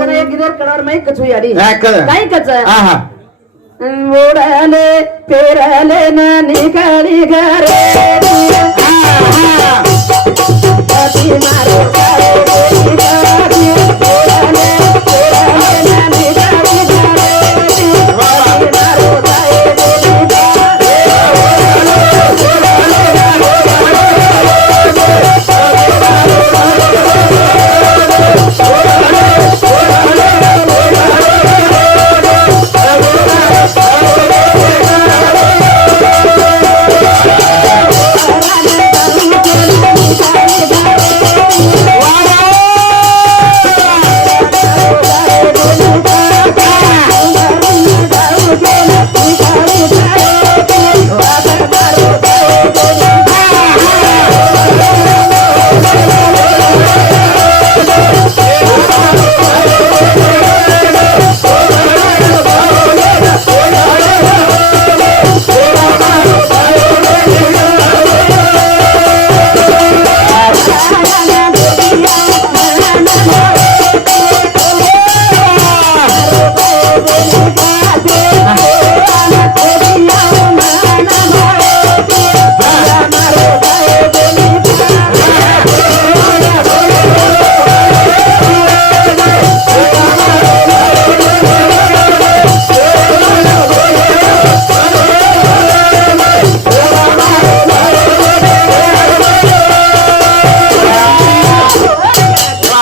कने गिदर कलर में कछु यारी हा, कळ. काय कच हा हा ओढले पेरले न निकाली घरे पती मारो काळे गोरी गाठी ओढले पेरले न निकाली घरे पती मारो काळे गोरी गाठी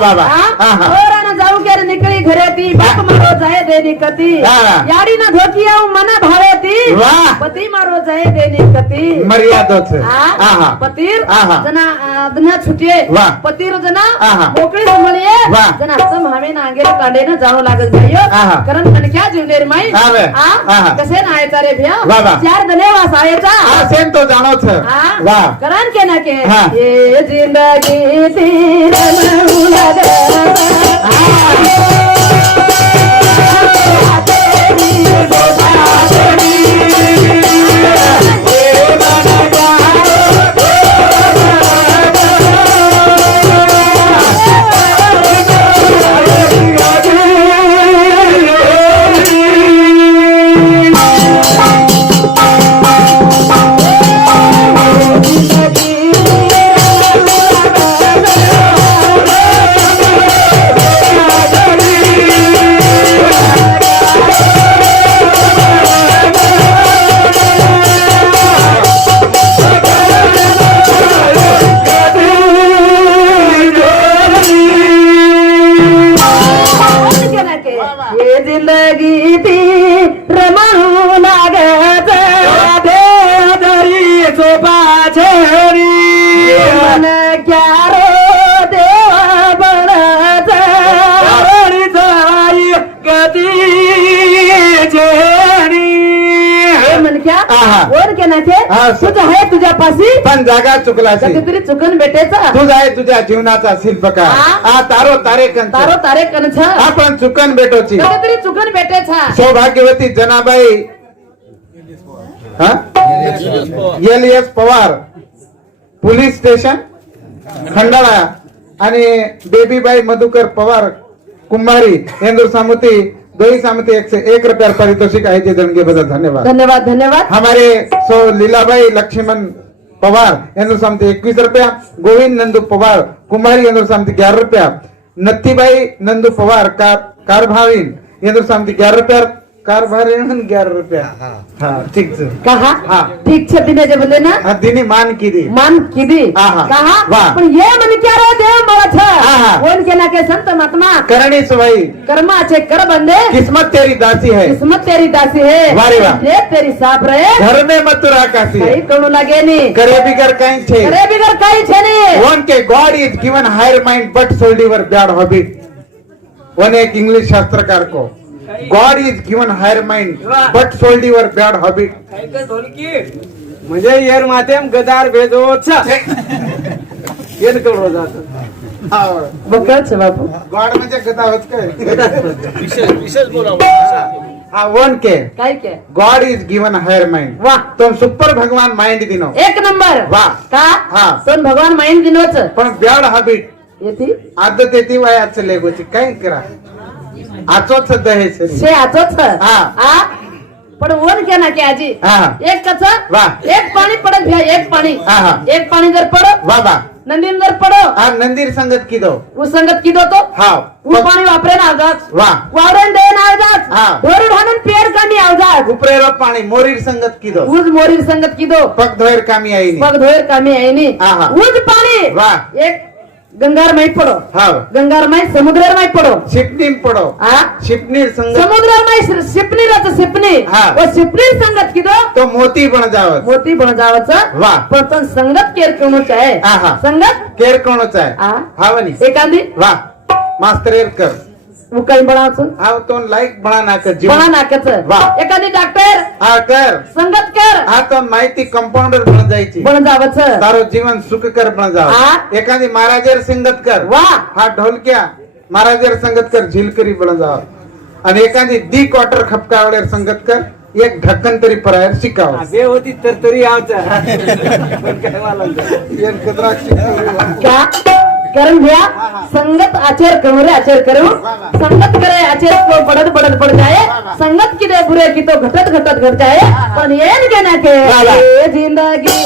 बाबा ओराना जाऊ के निकली घरे ती बाप मारो जाए देनी कती यारी ना धोकिया मन भावे ती वाह. पती मारो जाए देनी कती मर्यादोच पतीर आहा. जना दुनिया छुटिये वाह. पतीर जना आहा. मोकळी संभळिये वाह. जना सम हमें नांगेल कांडे ना जाणो लागत जायो आहा. कारण मन क्या जीवनेर माई आवे. आहा. कसे ना आयचा रे भैया वाह, वाह. चार दने वास आयचा सेम तो जानो छ वाह करण के ना के हाँ. ये जिंदगी तेरा मौला ये जिंदगी ती रमणू लागत दरी सोपा छेरी मन क्या रो देवा बळत जाई गती छेरी मन क्या आहा. और के ना के हा. तुझं आहे तुझ्या पाशी पण जागा चुकलासी कधीतरी चुकन भेटेचा तुझ आहे तुझ्या जीवनाचा शिल्पकार हा. तारो तारेकन तारो तारे कनछ आपण चुकन भेटोची कधीतरी चुकन भेटेचा सौभाग्यवती Janabai LS. Pawar police station Khandala आणि बेबीबाई मधुकर पवार कुंभारी इंदूर समिति दोई समिति 101 रुपया पारितोषिक आहे ते देणगे बदल धन्यवाद धन्यवाद धन्यवाद हमारे सो लीलाबाई लक्ष्मण पवार इंदूर समिति 21 रुपया गोविंद नंदू पवार कुंभारी इंदूर समिति 11 रुपया नत्तीबाई नंदू पवार कारभारीन इंदूर समिति 11 रुपया कारभारीन 11 रुपया हाँ ठीक है कहा हाँ. ठीक छे दिने जे बोले ना दिनी मान की दी मान किदी आहा. कहा वाह. पण ये मन क्या रे देव मला आहा. छ कोण के ना के संत महात्मा करणी सुभाई कर्माचे कर बंदे किस्मत तेरी दासी है किस्मत तेरी दासी है वाह रे वाह. ये तेरी साप रहे घर में मत राकासी कहीं कणू लागे नी करे बिगर कहीं छे अरे बिगर काही छे नी वन के God is given higher mind but sold your bad habit one एक इंग्लिश शास्त्रकार को God is given higher mind but sold your bad habit म्हणजे येर मातेम गदार भेदो येन करो जात बकळ छे बापू गॉड म्हणजे गदावच काय विशेष बोला हाँ वन के काय के God is given higher mind वाह तुम सुपर भगवान माइंड दिनो एक नंबर वाह. का हाँ. पण भगवान माईन दिनोच पण बैड हॉबिट येती आदत येते वयाचं लेगोची काय करा आचोच दहे शे आचोच हा. आ पण वन क्या ना की आजी हा. एक कच वा. एक पाणी पडत घ्या एक पाणी हा. एक पाणी जर पडो बाबा नंदीन जर पडो हा नंदीर संगत किदो वो संगत किदो तो हाव वो पाणी वापरे ना आवजात वा वावरण दे ना आवजात हा. धोरून हाणून पेर कामी आवजात उपरेरो पाणी मोरीर संगत किदो उज मोरीर संगत किदो पग धोयर कामी आईनी पग धोयर कामी आहे नी हा. उज पाणी वा. एक गंगार माई पडो हाव गंगार माई समुद्रार माई पडो शिपनीर पडो आ शिपनीर संगत समुद्रार माई शिपनीराचं शिपणी हा. व शिपनीर संगत किदो तो मोती बन जावत मोती बन जावाचं वा. पण तो संगत केर कोणच आहे आहा. संगत केर कोणच आहे आ हावनी एखादी वा मास्तर कर उकाई बनावचं हाव तो लाईक बना नाक जीव बना नाक्याचं वा. एखादी डॉक्टर हा कर संगत कर हा तो माहिती कंपाऊंडर बन जायची बन जावाचं तारो जीवन सुखकर बन जाव हा. एखादी महाराजेर संगत कर वा हा ढोलक्या महाराजेर संगत कर झिलकरी बन जाव आणि एखादी दी क्वार्टर खपकावडेर संगत कर एक ढक्कन तरी परायर शिकाव बे होती तर तरी आमचा पण काय मला क्या करून घ्या संगत आचर करू रे आचर करू संगत करे आचर को पडत पडत पड जाए संगत की दे बुरे की तो घटत घटत घट जाए पण येन के ना के ये जिंदगी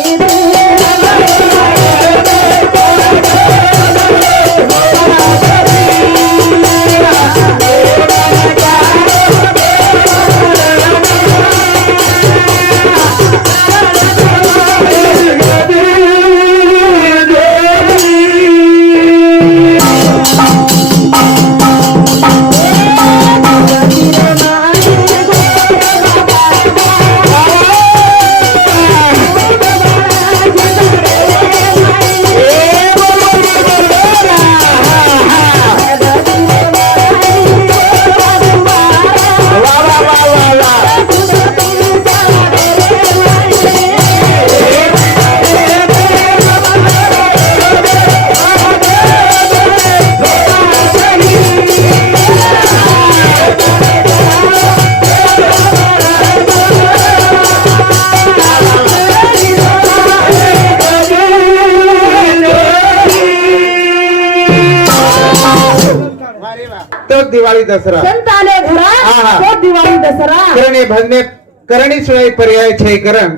तो दिवाळी दसरा संत आले घरा आहा. तो दिवाळी दसरा करणे भजने करणी शिवाय पर्याय छे करण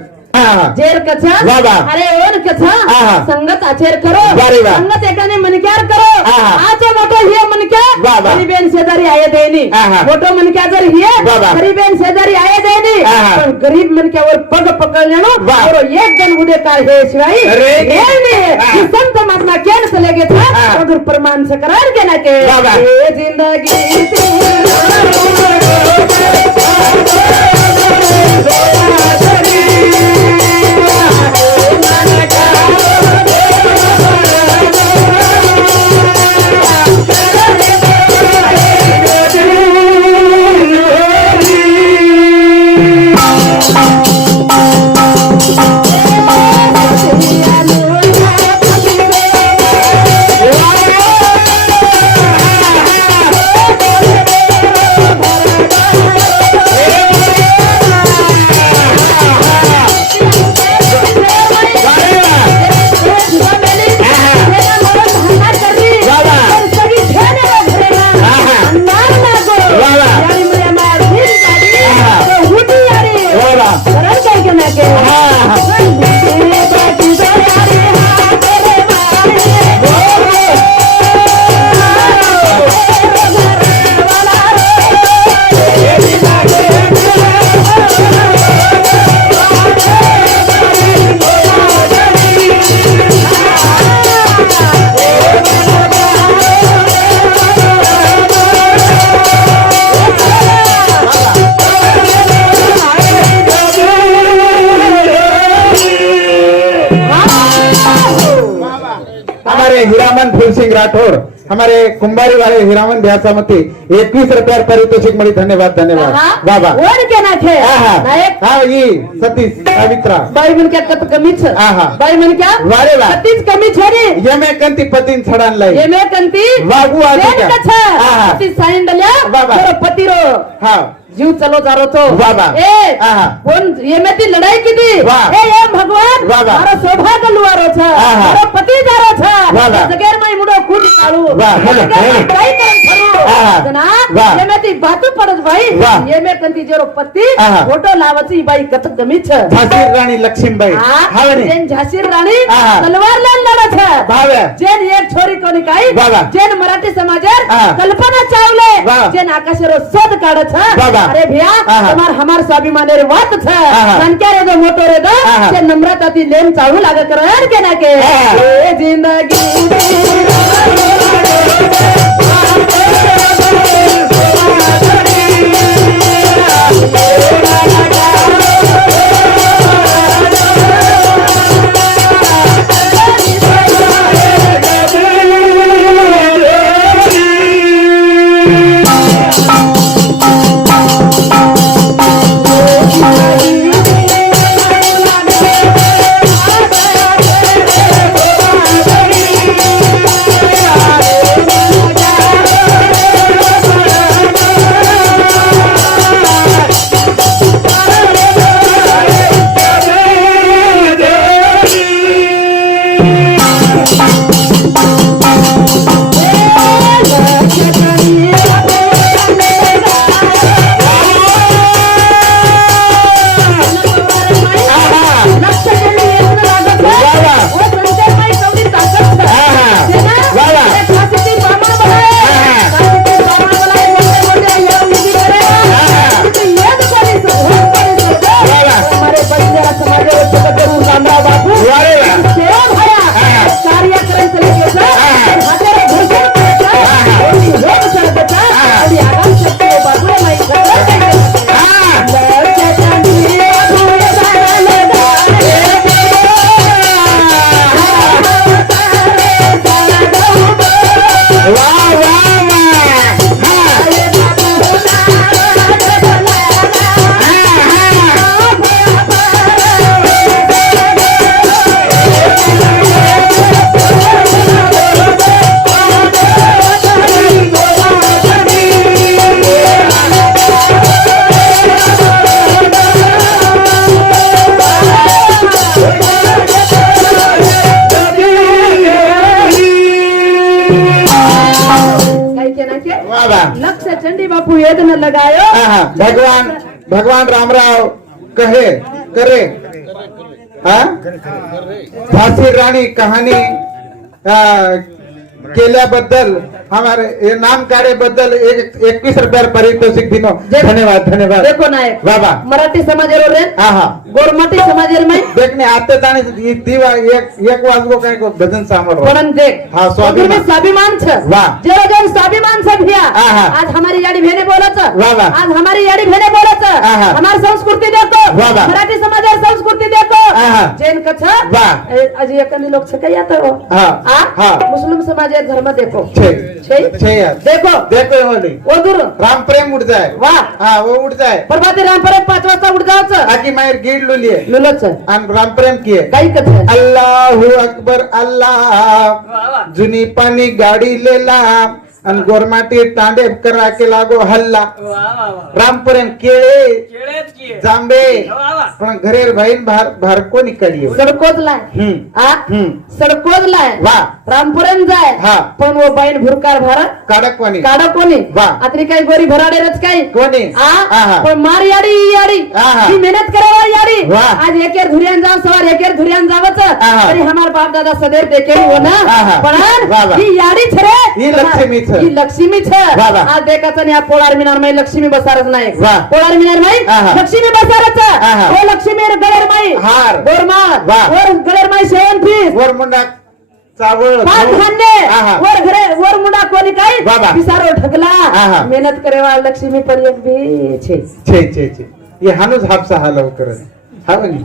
जेर कथा वा वा. अरे ओन कथा आहा. संगत आचर करो वारे वा. संगत एकाने मनक्यार करो आहा. आचो मोठो हिये मनक्या वा वा. गरीबेन शेजारी आये देनी आहा. मोठो मनक्या जर हिये वा वा. गरीबेन शेजारी आये देनी आहा. पण गरीब मनक्यावर पग पकडल्यानो वा. और एक जण उदे कार हे शिवाय अरे. हे संत महात्मा केन चले गे था आहा. अगर प्रमाण से करार के ना के वा वा. ये जिंदगी हीरामन फूलसिंह राठौर हमारे कुंभारी वाले हीरामन व्यासामती 21 रुपया पारितोषिक मળી धन्यवाद धन्यवाद बाबा वर के नाखे आहा नायक हा ई सतीश पवित्रा बाई मन क्या कत कमी छ आहा बाई मन क्या वारे वा कतीच कमी छ रे यमे कंती पतीन छडान लाई येमे कंती वागू आदि बेन का कछ आहा ती साइन डल्या बाबा. तर पतिरो हा जीव चलो जा रो तो वाह, वाह. ए आहा. कोण येमेती लढाई कीधी वाह. ए ए भगवान वाह, वाह. મારો સૌભાગ્ય લુવારો છે આહા. મારો પતિ જારો છે વાહ, વાહ. જગેર માં મુડો ખૂટ કાળું વાહ, ભલે, ભલે. કઈ કરમ ખરું આહા. જના વાહ. येमेती बातू પડત ભાઈ વાહ. येमे કંતી જેરો પતિ આહા. ફોટો લાવતી બાઈ કત ગમી છે ઝાંસી રાણી લક્ષ્મીબાઈ હા હાવણી જેન ઝાંસી રાણી આહા. તલવાર લઈને લડે છે ભાવે જેન એક છોરી કોની કાઈ વાહ, વાહ. જેન મરાઠી સમાજર આહા. કલ્પના ચાવલે વાહ. જેન આકાશરો શોધ કાઢે છે વાહ, વાહ. અરે ભैया આહા. તમાર હમાર સ્વાભિમાન રે વાત છે આહા. સંક્યારે જો મોટો રે દો આહા. જે નમ્રતાથી લેમ ચાલુ લાગે કરે કે ના કે આહા. એ જિંદગી लक्ष्य चंडी बापू येद न लगायो भगवान भगवान रामराव कहे करे झांसी राणी कहाणी केल्याबद्दल हमारे ये नाम काढेबद्दल 21 रुपया पारितोषिक दिनो धन्यवाद धन्यवाद देखो नायक बाबा मराठी समाजेरो रे गोरमाटी समाजेर में देखने आते ताने दीवा एक वाजगो काय को भजन सांभळो पण देख हाँ, स्वाभिमान. स्वाभिमान छ वाह. जेरो जेरो स्वाभिमान छ भैया आहा. आज हमारी याडी भेने बोलत वाह, वाह. आज हमारी याडी भेने बोलत आहा. हमारी संस्कृती देखो वाह, वाह. मराठी समाजेर संस्कृती देखो आहा. जैन कछ वाह. आज एकनी लोग छ काय आता हो हाँ, हाँ. मुस्लिम समाजेर धर्म देखो छे छे छे यार देखो देखो वाली वो दूर राम प्रेम उठ जाए वाह हाँ वो उठ जाए प्रभाती राम पर 5 वाजता उठ जावचं आकी मायर गिड लुलिये लुलच आणि राम प्रेम किए काही कथ अल्लाहू अकबर अल्लाह जुनी पाणी गाडी लेला आणि गोरमाटी तांडे करा के लागो हल्ला राम प्रेम केळे जांबे पण घरेर बहीण भार कोणी काढली सडकोज लाय आ सडकोज लाय वाह. रामपुरम जाय हा. पण वो बाईन भुरकार भरा काढक कोणी काढा कोणी वाह. आतरी काही गोरी भराडेरच काही कोणी आहा. पण मार याडी याडी आहा. ती मेहनत करावा याडी वाह. आज एकेर धुरियान जाव सवार एकेर धुरियान जावच आहा. तरी हमार बाप दादा सदैव देखे हो ना आहा. पण वाह, वाह. ही याडी छरे ही लक्ष्मी छ. ही लक्ष्मी छ वाह, वाह. आज देखाचं आणि पोळार मिनार माई लक्ष्मी बसारच नाही वाह. पोळार मिनार माई आहा. लक्ष्मी बसारच आहा. हो लक्ष्मी गळेर माई हार. गोरमार वाह. वर गळेर माई शेवण फीस वर मुंडा चावळ पाच आहा. धान्य वर घरे वर मुंडा कोणी काय बाबा. पिसारो ढकला आहा. मेहनत करेवा लक्ष्मी पर एक बी छे छे छे छे ये हानुच हापसा हालव करत हा बनी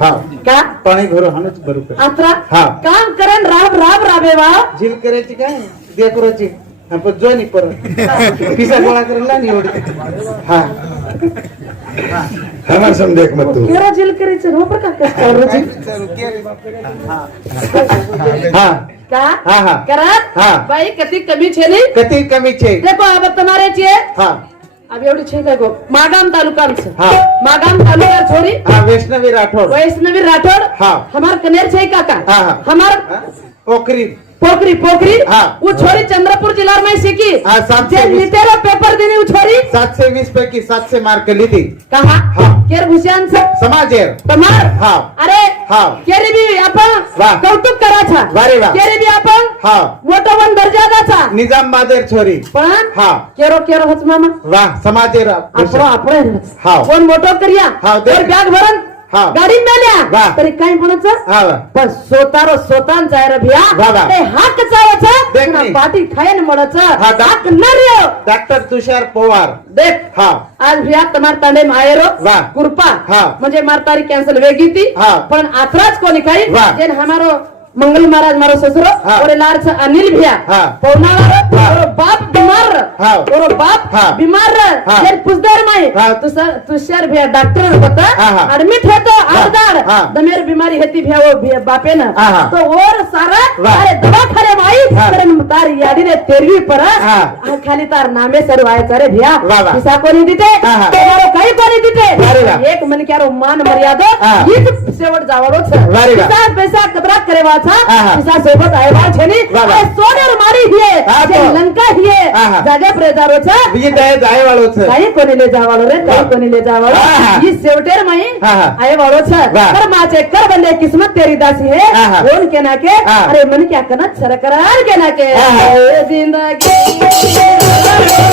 हा का पाणी भरो हानुच भरू कर आत्रा हा. काम करन राब राब राबे वा झील करायची काय देखरोची पण जोनी पर पिसा गोळा करायला नाही एवढी हा हमार समदेख मत तू केरा जिल करायचं हो प्रकार कसं हा का हा, हा. करत हा. बाई कती कमी छेली कती कमी छे देखो अब तुम्हारे छे हा अब एवढी छे काय गो मागाम तालुकांचं हा. मागाम तालुका छोरी हाँ वैष्णवी राठौड़ वैष्णवी राठौड़ हाँ. हमार कनेर छे काका हाँ, हाँ. हमार हाँ? पोखरी पोखरी पोखरी हाँ. वो छोरी चंद्रपुर जिला में सीखी हाँ, 7 से जे 20 नितेरा पेपर देनी वो छोरी 720 पैकी 7 से मार्क ली थी कहा हाँ. केर भूषण से समाजेर तमार हाँ. अरे हाँ. केरी बी आपण वाह. कौतुक कराचा वारे वाह. केरी बी आपण हाँ. मोठा वन दर्जाचा निजामाबादेर छोरी पण हाँ. केरो केरो होच मामा वाह समाजेर आपण आपण हाँ. कोण मोठो करिया हाँ, देख. तर बॅग भरून हाँ. गाडी मेल्या वाह. तरी काय म्हणायचं हाँ वाह. पण स्वतःरो स्वतः जाय रे भिया वाह, वाह. ते हाक चावायचं देख पुन्हा नी. पाठी खायन म्हणायचं हाँ, दा- हाक नर्यो डॉक्टर तुषार पवार देख हाँ. आज भिया तुम्हार तांडे मायरो वाह. कृपा हाँ. म्हणजे मारतारी कॅन्सल वेगी ती हाँ. पण आत्राच कोणी काही वाह. जेन हमारो मंगल महाराज मारो ससुरो हाँ. और लार्च अनिल भिया हाँ. पौनाळा हाँ. और बाप बीमार हाँ. और बाप हाँ. बीमार हाँ. जेन पुजदार माई हाँ. तुषार भिया डॉक्टर होता हाँ, हाँ. एडमिट है तो हाँ. आधार हाँ. दमेर बीमारी हेती भिया वो भिया बापे ना हाँ, हाँ. तो और सारा वाह. अरे दवाखाने माई हाँ. तर तार याडी रे तेरवी पर हाँ. खाली तार नामे सर्व आहे रे भिया वाह, वाह. पिसा कोणी देते हाँ, हाँ. तुम्हारो काही कोणी देते वारे वाह. एक मन क्यारो मान मर्यादा हाँ. हीच शेवट जावारो छ वारे वाह. पिसा पैसा कतरा करे वाचा हाँ, हाँ. पिसा सोबत आयवा छेनी वाह, वाह. सोनेर मारी हिये हाँ, जे तो. लंका हिये हाँ, हाँ. जागे प्रेजारो छ ये दया जाए वालों से काही कोणी ले जावालो रे काही वाह. कोणी ले जावालो हाँ, हाँ. ही शेवटेर माई हाँ, हाँ. आये वालो छ वाह. कर माचे कर बंदे किस्मत तेरी दासी है हाँ, हाँ. बोल के ना के हाँ. अरे मन क्या करना सरकरार के ना के हाँ, हाँ. ए जिंदगी